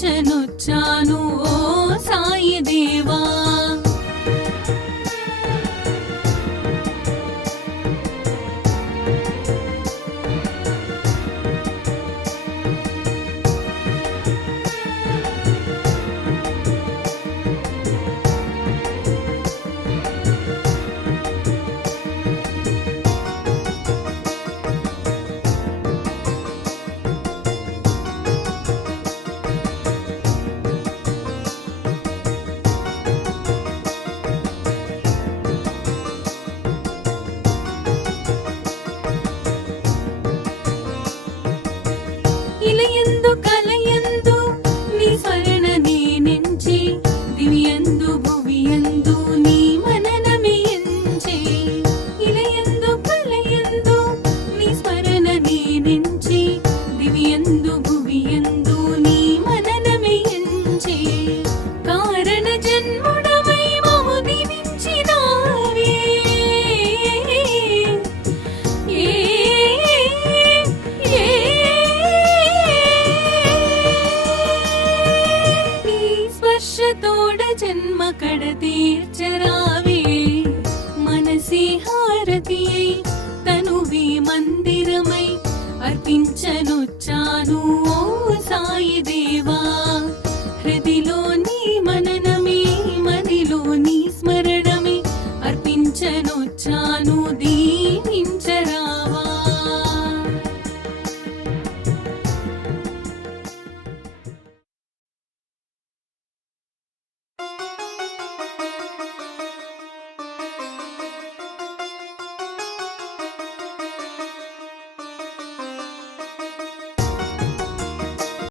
అర్పించనొచ్చాను ఓ సాయి దేవా. ఇలయందు కలయందు నీ స్మరణ నేనెంచి, దివ్యందు భువియందు నీ మననమే ఎంచి. ఇలయందు కలయందు నీ స్మరణ నేనెంచి, దివ్యందు భువియందు నీ మననమే ఎంచి. కారణ జన్ముడవై మము దీవించినావే, స్పర్శతోడ జన్మ కడ తీర్చరావే. మనసి హారతియై తనువి మందిరమై అర్పించనొచ్చాను ఓ సాయి దేవా.